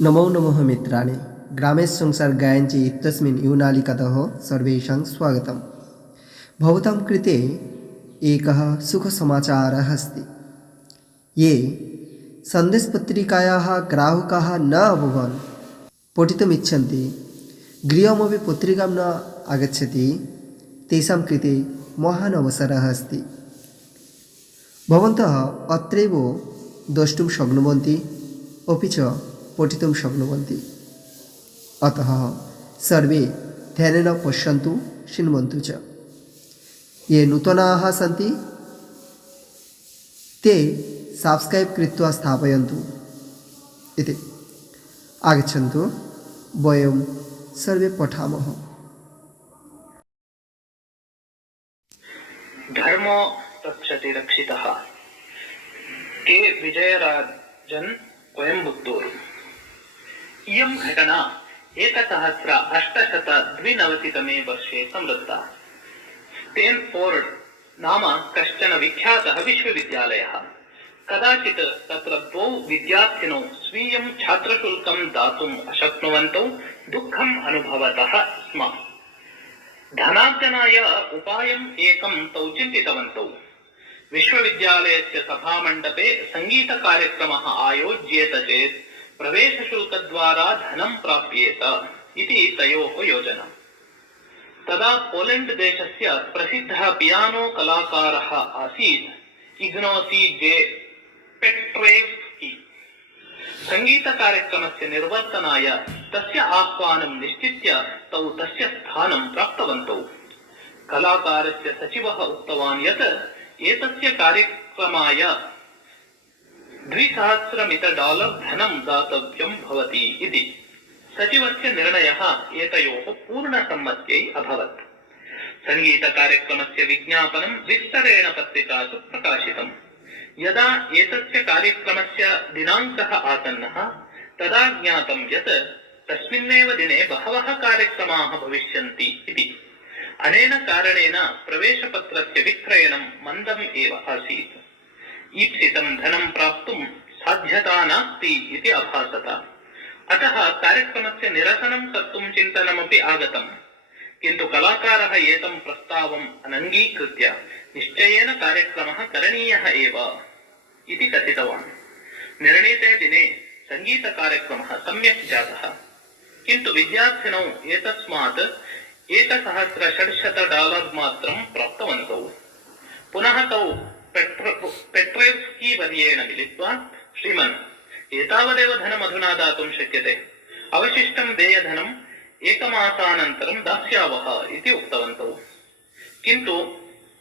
नमो नमः मित्राणि ग्रामे संसार गायन्ति इत्यस्मिन् यूनालिकतः सर्वेषां स्वागतं। भवतां कृते एकः सुखसमाचारः अस्ति। ये सन्देशपत्रिकायाः ग्राहकाः न अभवन् पठितुमिच्छन्ति, गृहमपि पत्रिकां न आगच्छति, तेषां कृते महान् अवसरः अस्ति। भवन्तः अत्रैव द्रष्टुं शक्नुवन्ति, अपि च पठितुं शक्नुवन्ति। अतः सर्वे ध्यानेन पश्यन्तु, शृण्वन्तु च। ये नूतनाः सन्ति ते सब्स्क्रैब् कृत्वा स्थापयन्तु इति। आगच्छन्तु, वयं सर्वे पठामः। धर्मो रक्षति रक्षितः के विजयराजन् कोयम्बत्तूरु। इयं घटना 1992 वर्षे संवृत्ता। स्टेन्फोर्ड् नाम कश्चन विख्यातः विश्वविद्यालयः कदाचित् तत्र द्वौ विद्यार्थिनौ स्वीयं छात्रशुल्कं दातुम् अशक्नुवन्तौ दुःखम् अनुभवतः स्म। धनार्जनाय उपायम् एकं तौ चिन्तितवन्तौ। विश्वविद्यालयस्य सभामण्डपे सङ्गीतकार्यक्रमः आयोज्येत चेत् प्रवेशशुल्कद्वारा धनं प्राप्येत इति तयोः योजना। तदा पोलेण्ड् देशस्य प्रसिद्धः पियानो कलाकारः आसीत् इग्नोसी जे पेट्रेव्स्की। सङ्गीतकार्यक्रमस्य निर्वर्तनाय तस्य आह्वानं निश्चित्य तौ तस्य स्थानं प्राप्तवन्तौ। कलाकारस्य सचिवः उक्तवान् यत् एतस्य कार्यक्रमाय $2000 धनं दातव्यं भवति इति। सचिवस्य निर्णयः एतयोः पूर्णसम्मत्यै अभवत्। सङ्गीतकार्यक्रमस्य विज्ञापनं विस्तरेण पत्रिकासु प्रकाशितम्। यदा एतस्य कार्यक्रमस्य दिनाङ्कः आसन्नः तदा ज्ञातं यत् तस्मिन्नेव दिने बहवः कार्यक्रमाः भविष्यन्ति इति। अनेन कारणेन प्रवेशपत्रस्य विक्रयणं मन्दम् एव आसीत्। ईप्सितं धनं प्राप्तुं साध्यता नास्ति इति अभासत। अतः कार्यक्रमस्य निरसनं कर्तुं चिन्तनमपि आगतम्। किन्तु कलाकारः एतं प्रस्तावम् अनङ्गीकृत्य निश्चयेन कार्यक्रमः करणीयः एव इति कथितवान्। निर्णीते दिने सङ्गीतकार्यक्रमः सम्यक् जातः। किन्तु विद्यार्थिनौ एतस्मात् $1600 मात्रं प्राप्तवन्तौ। पुनः तौ पेट्रेव्स्की वर्येण मिलित्वा, श्रीमन्, एतावदेव धनमधुना दातुं शक्यते, अवशिष्टं देयधनम् एकमासानन्तरं दास्यावः इति उक्तवन्तौ। किन्तु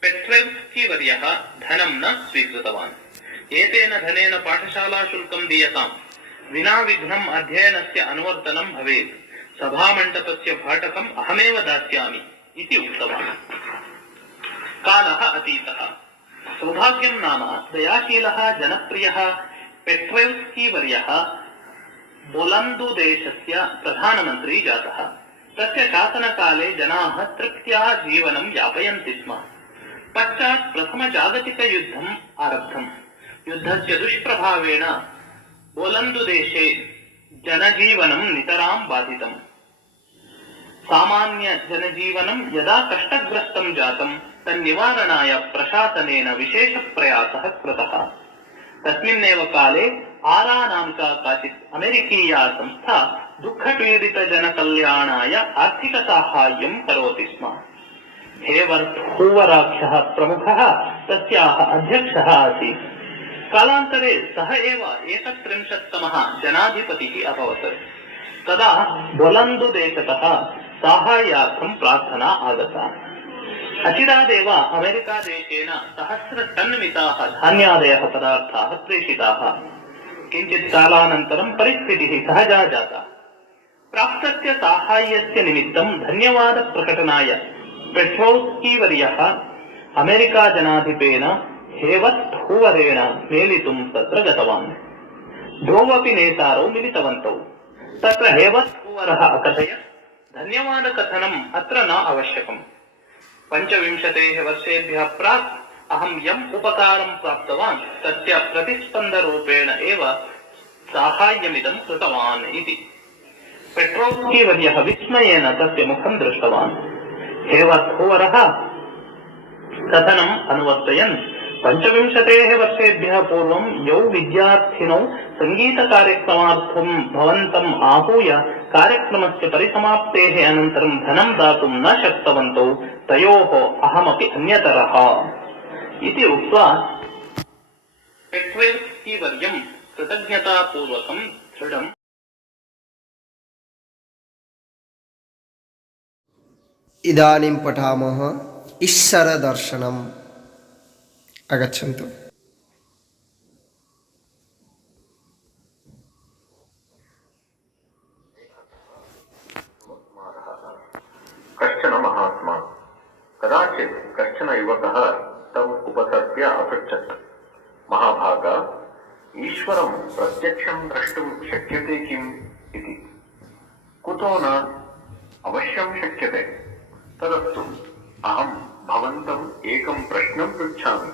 पेट्रेव्स्की वर्यः धनं न स्वीकृतवान्। एतेन धनेन पाठशालाशुल्कं दीयताम्, विना विघ्नम् अध्ययनस्य अनुवर्तनं भवेत्, सभामण्डपस्य भाटकम् अहमेव दास्यामि इति उक्तवान्। कालः अतीतः। सौभाग्यं नाम दयाशीलः जनप्रियः पेट्रेव्स्की वर्यः बोलन्दुदेशस्य प्रधानमन्त्री जातः। तस्य शासनकाले जनाः तृप्त्या जीवनं यापयन्ति स्म। पश्चात् प्रथमजागतिकयुद्धम् आरब्धम्। युद्धस्य दुष्प्रभावेण बोलन्दुदेशे जनजीवनं नितरां बाधितम्। सामान्य जनजीवनं यदा कष्टग्रस्तं जातं तन्निवारणाय प्रशासनेन विशेषप्रयासः कृतः। तस्मिन्नेव काले आरा नामिका काचित् अमेरिकीया संस्था दुःखपीडितजनकल्याणाय आर्थिकसाहाय्यं करोति स्म। हेवर्त् हूवराख्यः प्रमुखः तस्याः अध्यक्षः आसीत्। कालान्तरे सः एव 31तमः जनाधिपतिः अभवत्। तदा बोलन्दुदेशतः साहाय्यार्थं प्रार्थना आगता। अचिरादेव अमेरिकादेशेन 1000 टन् मिताः धान्यादयः पदार्थाः प्रेषिताः। किञ्चित् कालानन्तरं परिस्थितिः सहजा जाता। प्राप्तस्य साहाय्यस्य निमित्तं धन्यवादप्रकटनाय पेट्रेव्स्की वर्यः अमेरिकाजनाधिपेन हेवर्त् हूवरेण मेलितुं तत्र गतवान्। द्वौ अपि नेतारौ मिलितवन्तौ। तत्र हेवर्त् हूवरः अकथयत्, धन्यवादकथनम् अत्र न आवश्यकम्। 25 वर्षेभ्यः प्राक् अहं यम् उपकारं प्राप्तवान् तस्य प्रतिस्पन्दरूपेण एव साहाय्यमिदं कृतवान् इति। पेट्रोव्स्की-वर्यः विस्मयेन तस्य मुखं दृष्टवान्। हेवर्थोवरः कथनम् अनुवर्तयन् 25 वर्षेभ्यः पूर्वं यौ विद्यार्थिनौ सङ्गीतकार्यक्रमार्थं भवन्तम् आहूय कार्यक्रमस्य परिसमाप्तेः अनन्तरं धनं दातुं न शक्तवन्तौ तयोः अहमपि अन्यतरः इति उक्त्वा पेट्रोव्स्की-वर्यं कृतज्ञतापूर्वकं दृढं इदानीं पठामः ईश्वरदर्शनम्। आगच्छन्तु। कश्चन महात्मा कदाचित् कश्चन युवकः तम् उपसर्प्य अपृच्छत्, महाभाग, ईश्वरं प्रत्यक्षं द्रष्टुं शक्यते किम् इति। कुतो न? अवश्यं शक्यते। तदस्तु अहं भवन्तम् एकं प्रश्नं पृच्छामि।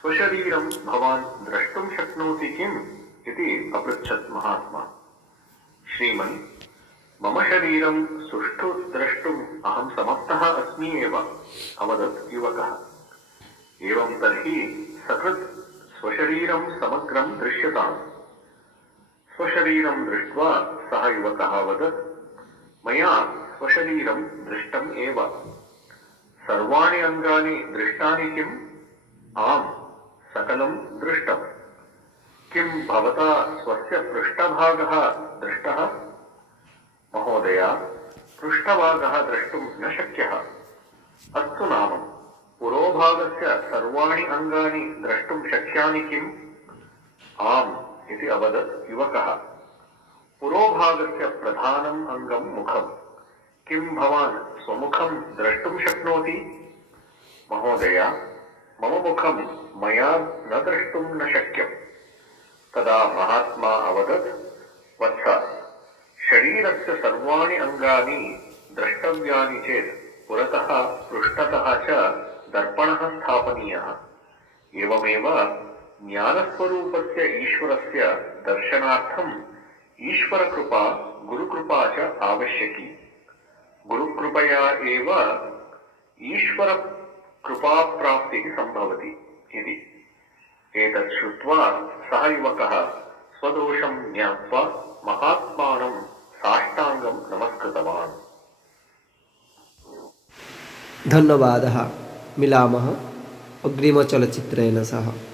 स्वशरीरं भवान् द्रष्टुं शक्नोति किम् इति अपृच्छत् महात्मा। श्रीमन्, मम शरीरं सुष्ठु द्रष्टुम् अहं समर्थः अस्मि एव, अवदत् युवकः। एवं तर्हि सकृत् स्वशरीरं समग्रं दृश्यताम्। स्वशरीरं दृष्ट्वा सः युवकः अवदत्, मया स्वशरीरं दृष्टम् एव। सर्वाणि अङ्गानि दृष्टानि किम्? आम्, सकलं दृष्टम्। किं भवता स्वस्य पृष्ठभागः दृष्टः? महोदय, पृष्ठभागः द्रष्टुं न शक्यः। अस्तु नाम, पुरोभागस्य सर्वाणि अङ्गानि द्रष्टुं शक्यानि किम्? आम् इति अवदत् युवकः। पुरोभागस्य प्रधानम् अङ्गं मुखम्। किं भवान् स्वमुखं द्रष्टुं शक्नोति? महोदय, मम मुखं मया न द्रष्टुं न शक्यम्। तदा महात्मा अवदत्, वत्स, शरीरस्य सर्वाणि अङ्गानि द्रष्टव्यानि चेत् पुरतः पृष्ठतः च दर्पणः स्थापनीयः। एवमेव ज्ञानस्वरूपस्य ईश्वरस्य दर्शनार्थम् ईश्वरकृपा गुरुकृपा च आवश्यकी। गुरुकृपया एव ईश्वरकृपाप्राप्तिः सम्भवति इति। एतत् श्रुत्वा सः युवकः स्वदोषं ज्ञात्वा महात्मानं साष्टाङ्गं नमस्कृतवान्। धन्यवादः। मिलामः अग्रिमचलच्चित्रेण सह।